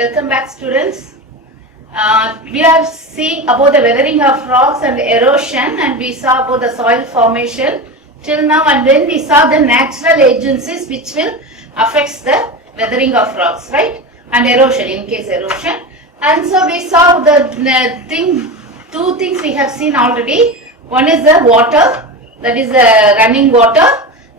Welcome back, students. We are seeing about the weathering of rocks and erosion, and we saw about the soil formation till now, and then we saw the natural agencies which will affect the weathering of rocks, right? And erosion, in case erosion. And so we saw the two things we have seen already. One is the water, that is the running water.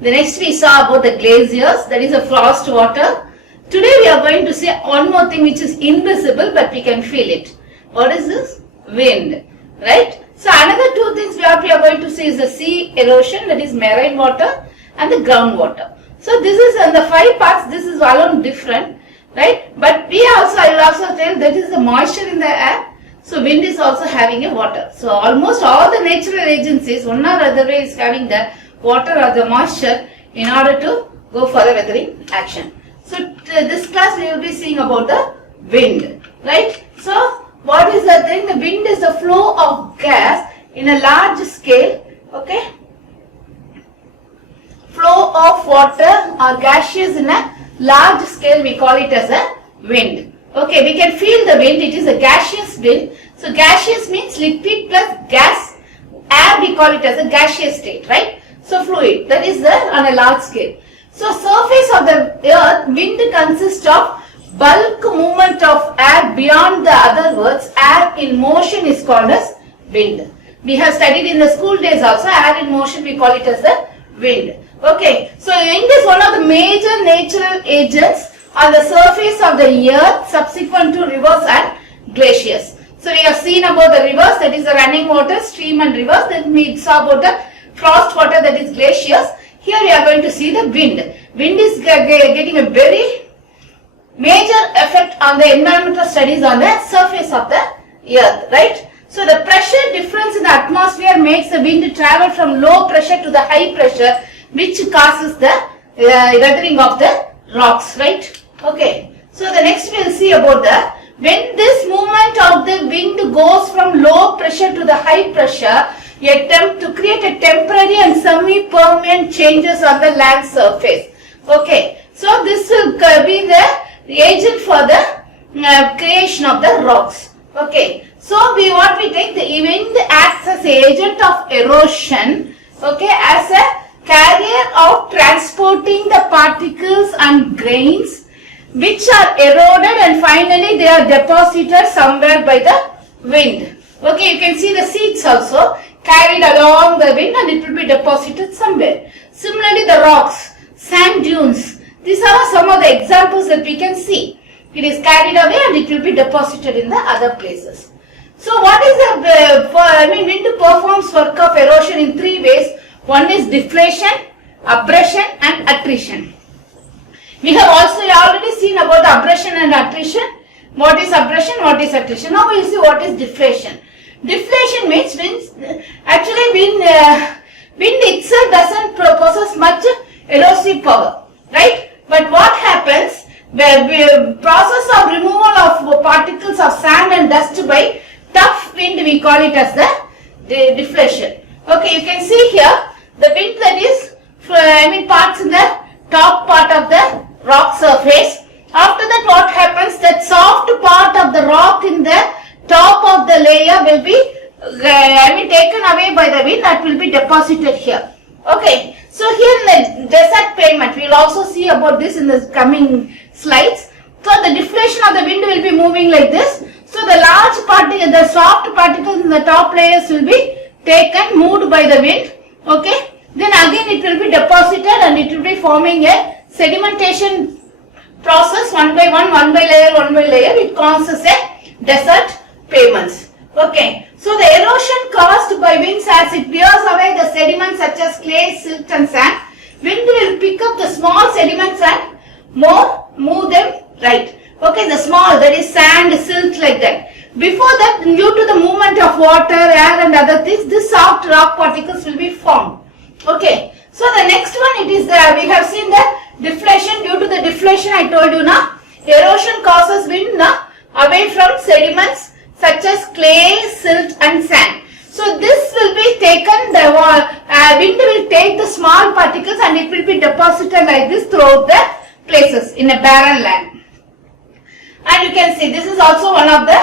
The next we saw about the glaciers, that is the frost water. Today we are going to see one more thing which is invisible but we can feel it. What is this? Wind, right? So another two things we are going to see is the sea erosion, that is marine water, and the groundwater. So this is in the 5 parts, this is alone different, right? But I will also tell that is the moisture in the air. So wind is also having a water. So almost all the natural agencies, one or other way, is having the water or the moisture in order to go for the weathering action. So this class we will be seeing about the wind, right? So what is the thing? The wind is the flow of gas in a large scale, okay? Flow of water or gaseous in a large scale, we call it as a wind. Okay, we can feel the wind, it is a gaseous wind. So gaseous means liquid plus gas. Air we call it as a gaseous state, right? So fluid, that is there on a large scale. So surface of the earth, wind consists of bulk movement of air beyond the other words. Air in motion is called as wind. We have studied in the school days also, air in motion we call it as the wind. Okay, so wind is one of the major natural agents on the surface of the earth subsequent to rivers and glaciers. So we have seen about the rivers, that is the running water, stream and rivers. Then we saw about the frost water, that is glaciers. Here we are going to see the wind. Wind is getting a very major effect on the environmental studies on the surface of the earth, right? So the pressure difference in the atmosphere makes the wind travel from low pressure to the high pressure, which causes the weathering of the rocks, right? Okay. So the next we will see about when this movement of the wind goes from low pressure to the high pressure, attempt to create a temporary and semi-permanent changes on the land surface. Okay, so this will be the agent for the creation of the rocks. Okay, so what we take, the wind acts as agent of erosion, okay, as a carrier of transporting the particles and grains which are eroded and finally they are deposited somewhere by the wind. Okay, you can see the seeds also carried along the wind and it will be deposited somewhere. Similarly, the rocks, sand dunes, these are some of the examples that we can see. It is carried away and it will be deposited in the other places. So what is the, wind performs work of erosion in 3 ways. One is deflation, abrasion and attrition. We have also already seen about the abrasion and attrition. What is abrasion, what is attrition? Now we will see what is deflation. Deflation means actually wind itself doesn't possess much erosive power, right? But what happens, the process of removal of particles of sand and dust by tough wind, we call it as the deflation. Okay, you can see here the wind that is, parts in the top part of the rock surface. After that what happens, that soft part of the rock in the top of the layer will be taken away by the wind, that will be deposited here. Okay, so here in the desert pavement, we will also see about this in the coming slides. So the deflation of the wind will be moving like this. So the large particles, the soft particles in the top layers will be taken, moved by the wind. Okay, then again it will be deposited and it will be forming a sedimentation process, one by layer, it causes a desert pavements. Okay, so the erosion caused by winds as it bears away the sediments such as clay, silt and sand, wind will pick up the small sediments and move them right. Okay, the small, that is sand, silt, like that. Before that, due to the movement of water, air and other things, this soft rock particles will be formed. Okay, so the next one, we have seen the deflation. Due to the deflation, I told you now, erosion causes wind away from sediments such as clay, silt and sand. So this will be taken, the wind will take the small particles and it will be deposited like this throughout the places in a barren land. And you can see this is also one of the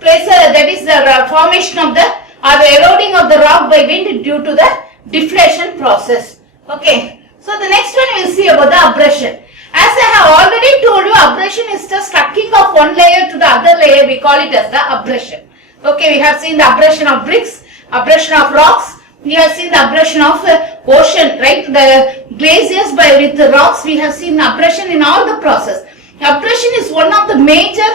places, that is the formation of the or the eroding of the rock by wind due to the deflation process. Okay. So the next one we will see about the abrasion. As I have already told you, abrasion is the stucking of one layer to the other layer. We call it as the abrasion. Okay, we have seen the abrasion of bricks, abrasion of rocks. We have seen the abrasion of ocean, right? The glaciers with the rocks. We have seen abrasion in all the process. Abrasion is one of the major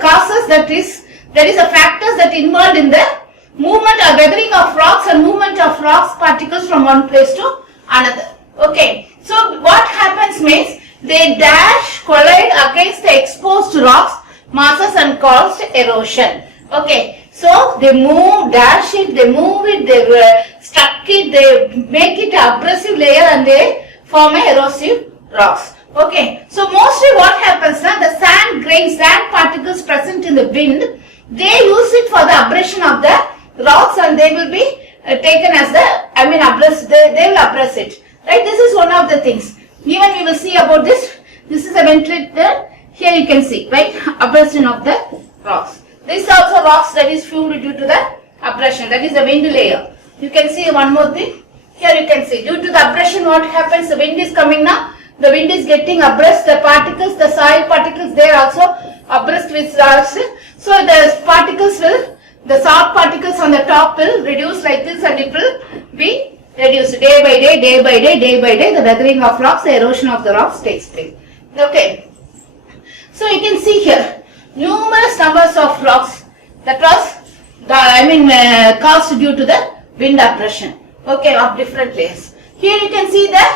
causes, that is a factors that involved in the movement or weathering of rocks and movement of rocks particles from one place to another. Okay, so what happens means they collide against the exposed rocks masses and caused erosion. Okay, so they dash it, they move it, they stuck it, they make it an abrasive layer and they form a erosive rocks. Okay, so mostly what happens now, the sand grains, sand particles present in the wind, they use it for the abrasion of the rocks and they will be taken as the, they will abrase it. Right, this is one of the things. Even we will see about this. This is a ventilator. Here you can see, right, abrasion of the rocks. This is also rocks that is formed due to the abrasion, that is the wind layer. You can see one more thing. Here you can see, due to the abrasion what happens, the wind is coming now. The wind is getting abrased, the particles, the soil particles, they are also abrased with salts. So the particles will, the salt particles on the top will reduce like this and it will be reduced day by day, day by day, day by day. The weathering of rocks, the erosion of the rocks takes place. Okay. So you can see here, numerous numbers of rocks that was, caused due to the wind abrasion. Okay, of different layers. Here you can see the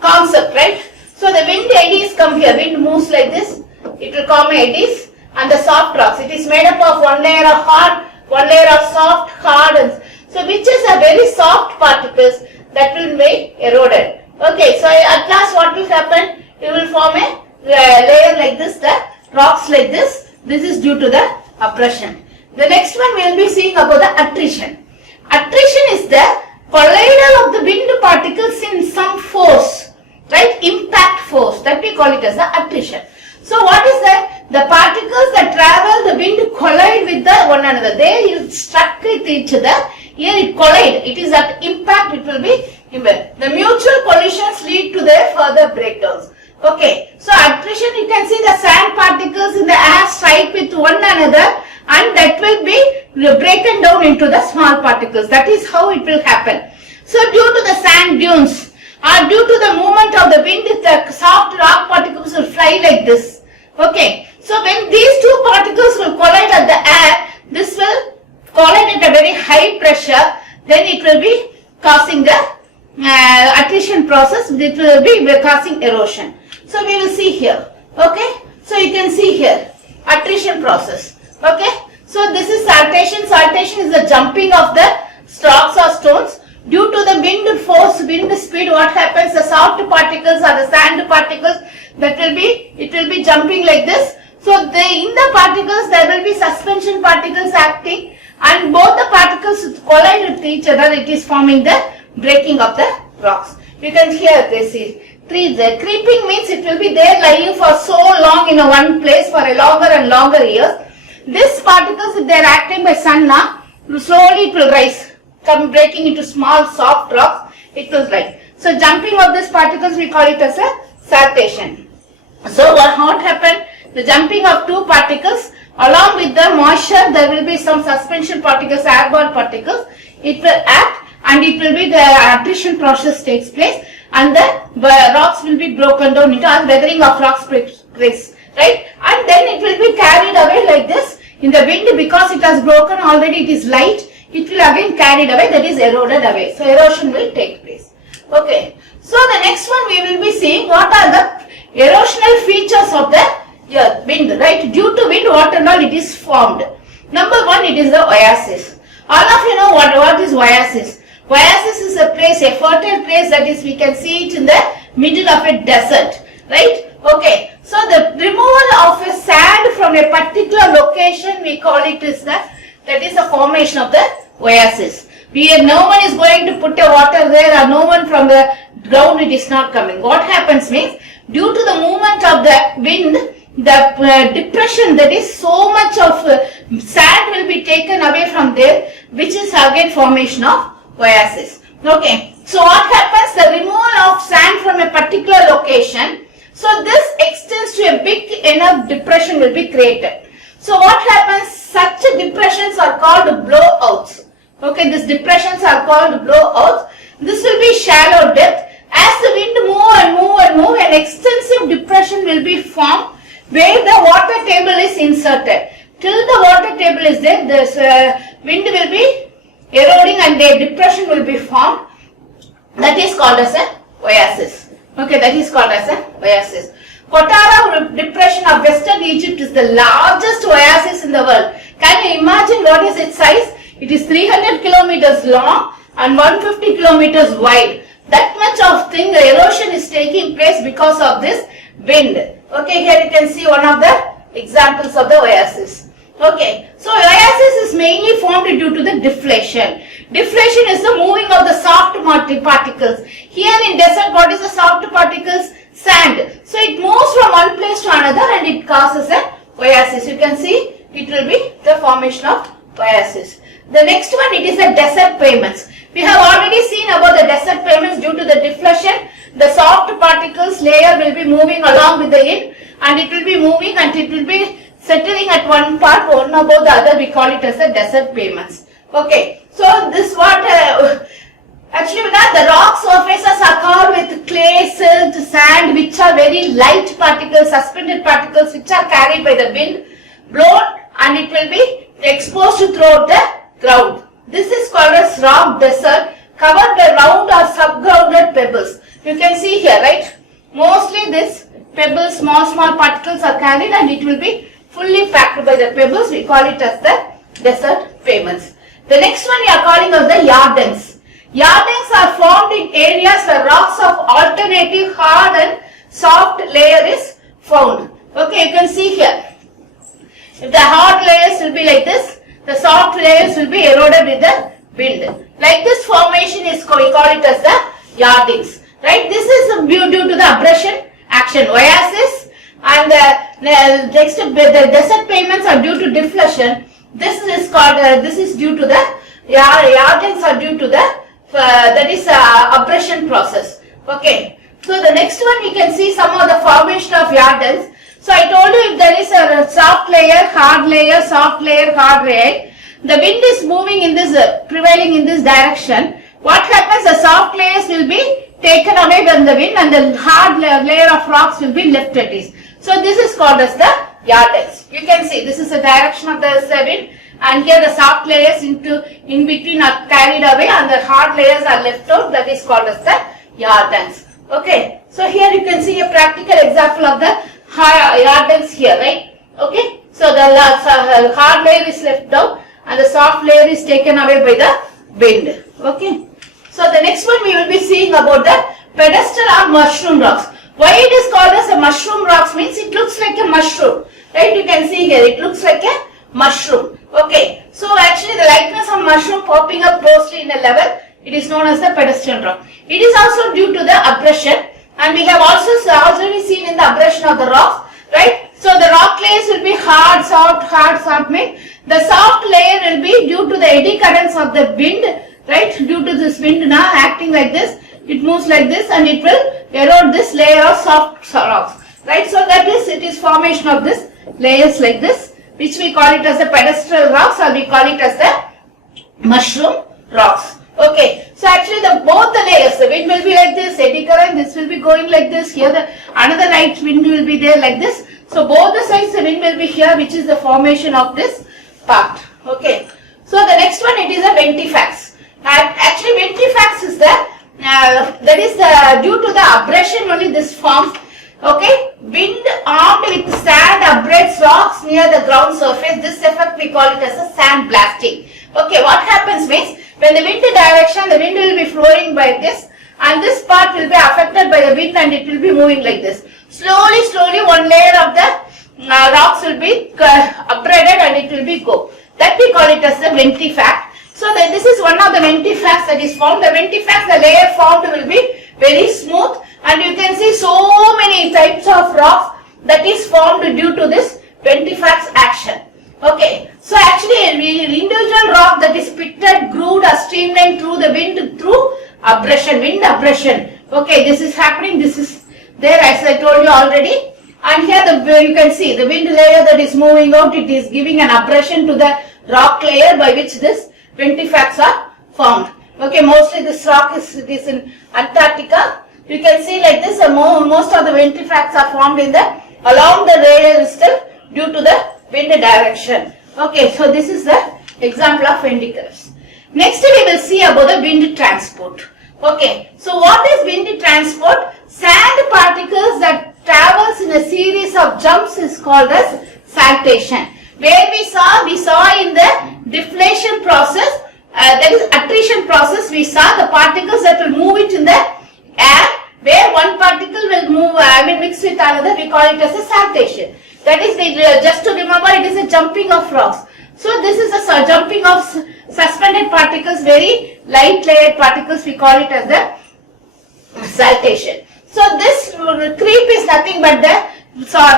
concept, right? So the wind eddies come here, wind moves like this, it will form eddies and the soft rocks. It is made up of one layer of hard, one layer of soft, hard, and so which is a very soft particles that will be eroded. Okay, so at last what will happen? It will form a layer like this, the rocks like this. This is due to the abrasion. The next one we will be seeing about the attrition. Attrition is the collidal of the wind particles in some force, right? Impact force, that we call it as the attrition. So what is that? The particles that travel the wind collide with the one another. They struck with each other. Here it collide. It is at impact. It will be impact. The mutual collisions lead to their further breakdowns. Okay. So attrition, you can see the sand particles in the air strike with one another and that will be broken down into the small particles. That is how it will happen. So due to the sand dunes or due to the movement of the wind, the soft rock particles will fly like this. Okay. So when these two particles will collide at the air, this will collide at a very high pressure, then it will be causing the attrition process, it will be causing erosion. So we will see here. Okay. So you can see here, attrition process. Okay. So this is saltation. Saltation is the jumping of the rocks or stones. Due to the wind force, wind speed, what happens? The soft particles or the sand particles, it will be jumping like this. So in the particles there will be suspension particles acting and both the particles collide with each other. It is forming the breaking of the rocks. You can hear this is trees there. Creeping means it will be there lying for so long in one place for a longer and longer years. These particles, if they are acting by sun now, slowly it will rise, come breaking into small soft rocks, it will rise. So jumping of these particles we call it as a saltation. So what happened? The jumping of two particles along with the moisture, there will be some suspension particles, airborne particles, it will act and it will be the attrition process takes place and the rocks will be broken down into weathering of rocks place, right? And then it will be carried away like this in the wind because it has broken already, it is light, it will again carried away, that is eroded away. So erosion will take place. Okay. So the next one we will be seeing what are the erosional features of the wind, right? Due to wind, what and all it is formed. Number one, it is the oasis. All of you know what is oasis. Oasis is a place, a fertile place, that is we can see it in the middle of a desert, right? Okay. So the removal of a sand from a particular location, we call it is that is the formation of the oasis. No one is going to put a water there or no one from the ground, it is not coming. What happens means, due to the movement of the wind, the depression, that is so much of sand will be taken away from there, which is again formation of oasis. Okay, so what happens? The removal of sand from a particular location, so this extends to a big enough depression will be created. So what happens? Such depressions are called blowouts. Okay, these depressions are called blowouts. This will be shallow depth. As the wind move, an extensive depression will be formed where the water table is inserted. Till the water table is there, this wind will be eroding and a depression will be formed. That is called as a oasis. Okay, that is called as a oasis. Qattara depression of Western Egypt is the largest oasis in the world. Can you imagine what is its size? It is 300 kilometers long and 150 kilometers wide. That much of thing, the erosion is taking place because of this wind. Okay, here you can see one of the examples of the oasis. Okay, so oasis is mainly formed due to the deflation. Deflation is the moving of the soft particles. Here in desert, what is the soft particles? Sand. So it moves from one place to another and it causes an oasis. You can see it will be the formation of oasis. The next one, it is the desert pavements. We have already seen about the desert pavements. Due to the deflation, the soft particles layer will be moving along with the wind and it will be moving and it will be settling at one part, one above the other. We call it as the desert pavements. Okay, so this what actually the rock surfaces are covered with clay, silt, sand, which are very light particles, suspended particles, which are carried by the wind, blown, and it will be exposed throughout the ground. This is called as rock desert, covered by round or subgrounded pebbles. You can see here, right? Mostly this pebbles, small particles are carried and it will be fully packed by the pebbles. We call it as the desert pavements. The next one we are calling as the yardens. Yardens are formed in areas where rocks of alternative hard and soft layer is found. Okay, you can see here. If the hard layers will be like this, the soft layers will be eroded with the wind. Like this formation is we call it as the yardings. Right? This is due to the abrasion action. Oasis and the desert pavements are due to deflation. This is called this is due to the yardings are due to the that is abrasion process. Okay. So the next one we can see some of the formation of yardens. So I told you if there is a soft layer, hard layer, soft layer, hard layer, the wind is moving in this prevailing in this direction. What happens? The soft layers will be taken away by the wind and the hard layer of rocks will be left at ease. So this is called as the yardens. You can see this is the direction of the wind and here the soft layers in between are carried away and the hard layers are left out. That is called as the yardens. Okay. So here you can see a practical example of the yardens here, right? Okay. So the hard layer is left out and the soft layer is taken away by the wind. Okay. So the next one we will be seeing about the pedestal or mushroom rocks. Why it is called as a mushroom rocks means it looks like a mushroom. Right? You can see here it looks like a mushroom. Okay. So actually the likeness of mushroom popping up closely in a level, it is known as the pedestal rock. It is also due to the abrasion and we have also already seen in the abrasion of the rocks. Right? So the rock layers will be hard, soft means the soft layer will be due to the eddy currents of the wind. Right, due to this wind now acting like this, it moves like this and it will erode this layer of soft rocks. Right, so that is, it is formation of this layers like this, which we call it as the pedestal rocks or we call it as the mushroom rocks. Okay, so actually both the layers, the wind will be like this, eddy current, this will be going like this, here another light wind will be there like this. So both the sides the wind will be here, which is the formation of this part. Okay, so the next one, it is a ventifax. Actually ventifax is that is due to the abrasion only this forms. Okay, wind armed with sand abrades rocks near the ground surface. This effect we call it as a sand blasting. Okay, what happens means when the wind direction, the wind will be flowing by this and this part will be affected by the wind and it will be moving like this. Slowly one layer of the rocks will be abraded and it will be go. That we call it as the ventifax. So this is one of the ventifax that is formed. The ventifax, the layer formed will be very smooth and you can see so many types of rocks that is formed due to this ventifax action. Okay, so actually individual rock that is pitted, grooved or streamlined through the wind through abrasion, wind abrasion. Okay, this is happening, this is there as I told you already. And here you can see the wind layer that is moving out, it is giving an abrasion to the rock layer by which this ventifacts are formed. Okay, mostly this rock is in Antarctica. You can see like this, most of the ventifacts are formed in the along the layer itself due to the wind direction. Okay, so this is the example of venticles. Next we will see about the wind transport. Okay, so what is wind transport? Sand particles that travels in a series of jumps is called as saltation. Where we saw in the deflation process, that is attrition process, we saw the particles that will move it in the air, where one particle will move, mix with another, we call it as a saltation. That is, just to remember, it is a jumping of rocks. So this is a jumping of suspended particles, very light layered particles, we call it as the saltation. So this creep is nothing but the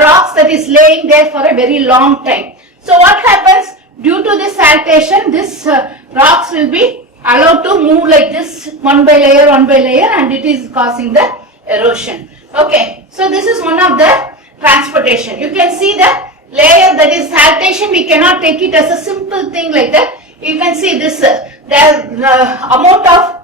rocks that is laying there for a very long time. So what happens? Due to this saltation, this rocks will be allowed to move like this one by layer, and it is causing the erosion. Okay, so this is one of the transportation. You can see the layer that is saltation, we cannot take it as a simple thing like that. You can see this, the amount of,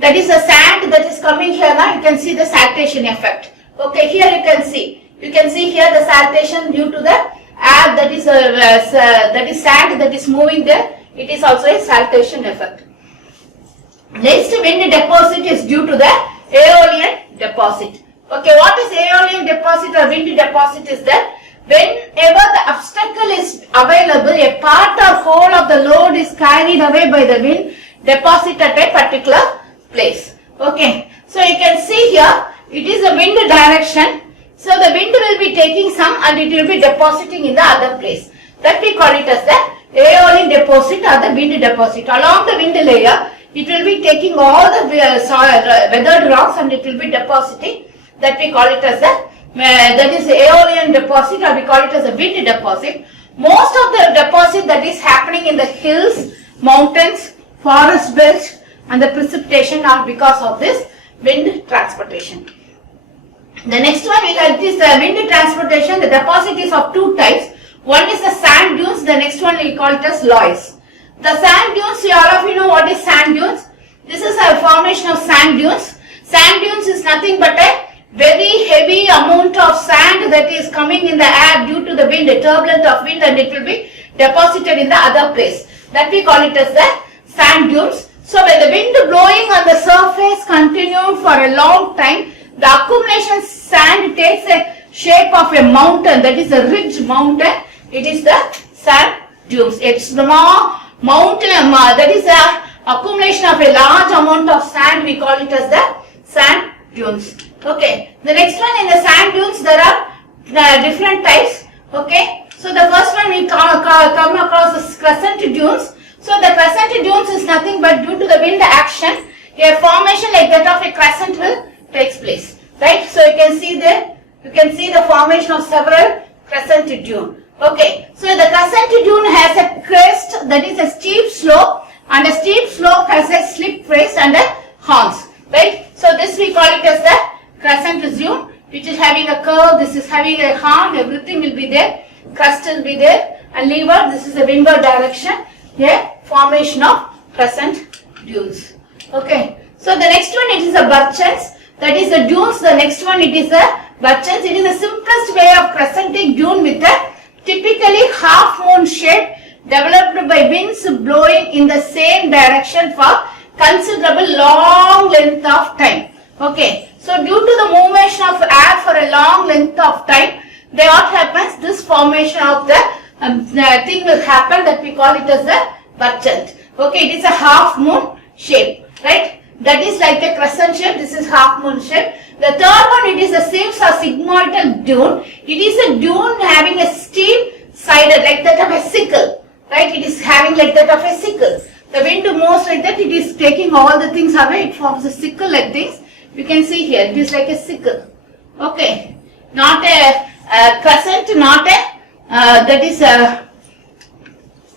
that is the sand that is coming here now, you can see the saltation effect. Okay, here you can see here the saltation due to the air that is sand that is moving there, it is also a saltation effect. Next wind deposit is due to the aeolian deposit. Okay, what is aeolian deposit or wind deposit is that whenever the obstacle is available, a part or whole of the load is carried away by the wind, deposit at a particular place. Okay, so you can see here, it is a wind direction. So the wind will be taking some and it will be depositing in the other place. That we call it as the aeolian deposit or the wind deposit. Along the wind layer, it will be taking all the weathered rocks and it will be depositing. That we call it as the that is the aeolian deposit, or we call it as a wind deposit. Most of the deposit that is happening in the hills, mountains, forest belts and the precipitation are because of this wind transportation. The next one we have this wind transportation. The deposit is of two types. One is the sand dunes, the next one we call it as loess. The sand dunes, all of you know what is sand dunes. This is a formation of sand dunes. Sand dunes is nothing but a very heavy amount of sand that is coming in the air due to the wind, a turbulence of wind, and it will be deposited in the other place. That we call it as the sand dunes. So when the wind blowing on the surface continued for a long time, the accumulation sand takes a shape of a mountain, that is a ridge mountain. It is the sand dunes. It's the mountain, that is the accumulation of a large amount of sand, we call it as the sand dunes. Okay, the next one, in the sand dunes there are different types. Okay, so the first one we come across the crescent dunes. So the crescent dunes is nothing but due to the wind action, a formation like that of a crescent will takes place. Right, so you can see there, you can see the formation of several crescent dune. Okay, so the crescent dune has a crest, that is a steep slope, and a steep slope has a slip crest and a horns. Right, so this we call it as the crescent dune, which is having a curve, this is having a horn, everything will be there, crest will be there, and leeward, this is the windward direction, a formation of crescent dunes. Okay, so the next one, it is a birchens, that is the dunes. The next one, it is a birchens. It is the simplest way of crescentic dune with a typically half moon shape developed by winds blowing in the same direction for considerable long length of time. Okay, so due to the movement of air for a long length of time, then what happens? This formation of the thing will happen, that we call it as the birchens. Okay, it is a half moon shape, right? That is like a crescent shape. This is half moon shape. The third one, it is the Sims or sigmoidal dune. It is a dune having a steep sided like that of a sickle, right? It is having like that of a sickle. The wind moves like that. It is taking all the things away. It forms a sickle like this. You can see here. It is like a sickle. Okay, not a crescent, not a that is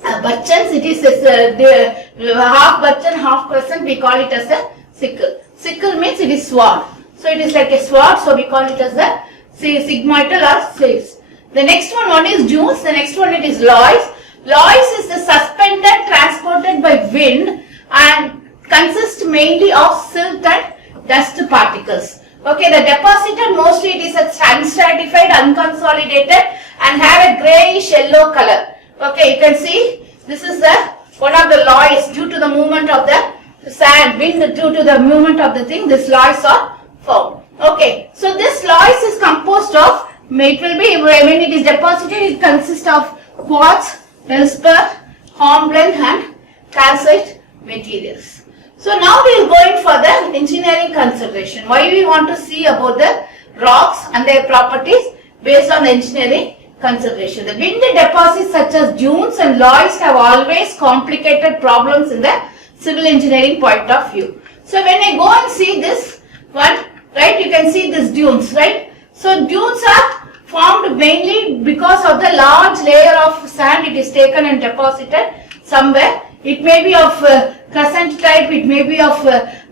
Bachans, it is half Bachan, half crescent, we call it as a sickle. Sickle means it is sword. So it is like a sword, so we call it as a sigmoidal or slaves. The next one is dunes, the next one it is lois. Lois is the suspended transported by wind and consists mainly of silt and dust particles. Okay, the deposited mostly it is a unstratified, unconsolidated and have a greyish yellow color. Okay, you can see this is the one of the lois due to the movement of the sand, wind due to the movement of the thing, this lois are found. Okay, so this lois is composed of, it will be, when it is deposited, it consists of quartz, feldspar, hornblende and calcite materials. So now we will go in for the engineering consideration. Why we want to see about the rocks and their properties based on the engineering consideration. The wind deposits such as dunes and lois have always complicated problems in the civil engineering point of view. So when I go and see this one, right, you can see these dunes, right. So dunes are formed mainly because of the large layer of sand it is taken and deposited somewhere. It may be of crescent type, it may be of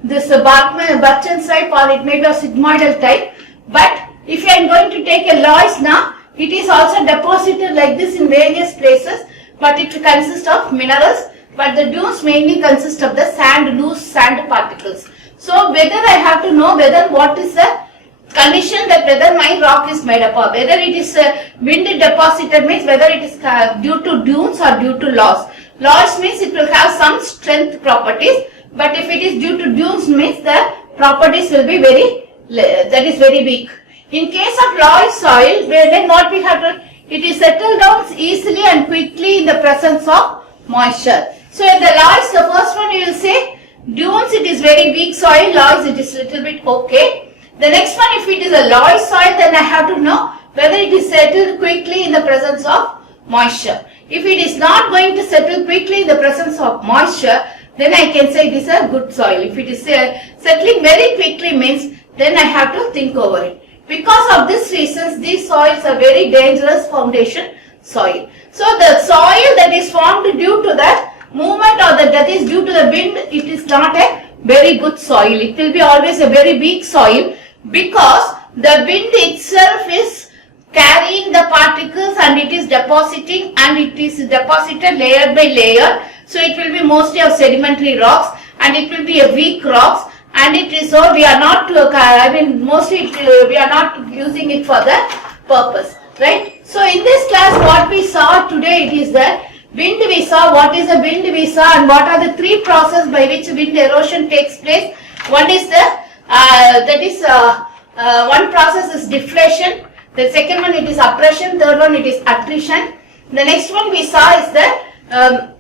this Bachans type, or it may be of sigmoidal type. But if you are going to take a lois now, it is also deposited like this in various places, but it consists of minerals. But the dunes mainly consist of the sand, loose sand particles. So whether I have to know whether what is the condition that whether my rock is made up of, whether it is wind deposited means whether it is due to dunes or due to loss. Loss means it will have some strength properties, but if it is due to dunes means the properties will be very, that is very weak. In case of loess soil, then what we have to, it is settled down easily and quickly in the presence of moisture. So in the loess, the first one you will say, dunes it is very weak soil, loess it is little bit okay. The next one, if it is a loess soil, then I have to know whether it is settled quickly in the presence of moisture. If it is not going to settle quickly in the presence of moisture, then I can say it is a good soil. If it is settling very quickly means, then I have to think over it. Because of this reasons, these soils are very dangerous foundation soil. So the soil that is formed due to the movement or that is due to the wind, it is not a very good soil. It will be always a very weak soil because the wind itself is carrying the particles and it is depositing, and it is deposited layer by layer. So it will be mostly of sedimentary rocks and it will be a weak rocks, and it is so we are not mostly we are not using it for the purpose, right. So in this class what we saw today, it is the wind we saw, what is the wind we saw, and what are the three processes by which wind erosion takes place. One is the one process is deflation. The second one it is oppression, third one it is attrition. The next one we saw is the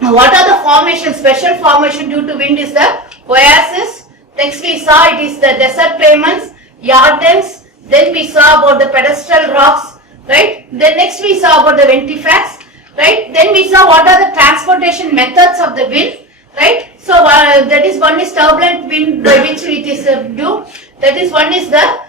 what are the formations, special formation due to wind is the oasis. Next we saw it is the desert pavements, yardens. Then we saw about the pedestal rocks, right. Then next we saw about the ventifacts, right. Then we saw what are the transportation methods of the wind, right. So that is one is turbulent wind by which it is due. That is one is the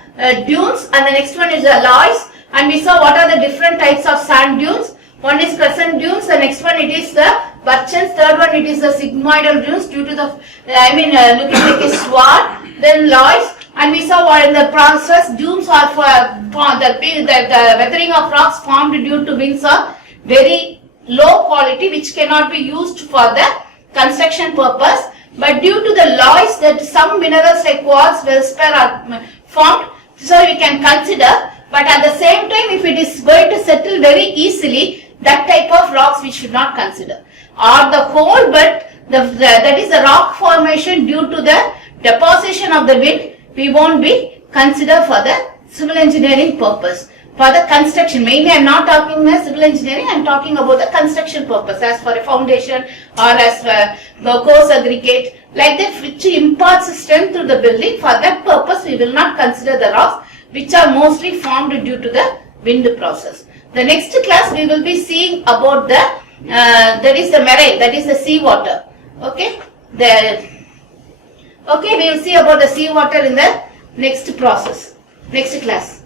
dunes, and the next one is the loess, and we saw what are the different types of sand dunes. One is crescent dunes, the next one it is the Bachans, third one it is the sigmoidal dunes due to the, looking like a sword, then loess, and we saw what in the process dunes are for the weathering of rocks formed due to winds are very low quality which cannot be used for the construction purpose, but due to the loess that some minerals like quartz, feldspar are formed, so you can consider. But at the same time, if it is going to settle very easily, that type of rocks we should not consider. Or the whole, but that is the rock formation due to the deposition of the wind, we won't be considered for the civil engineering purpose. For the construction, mainly I am not talking about civil engineering, I am talking about the construction purpose, as for a foundation or as the coarse aggregate, like that which imparts strength to the building. For that purpose, we will not consider the rocks which are mostly formed due to the wind process. The next class we will be seeing about the that is the marine, that is the sea water. Okay, we will see about the sea water in the next process, next class.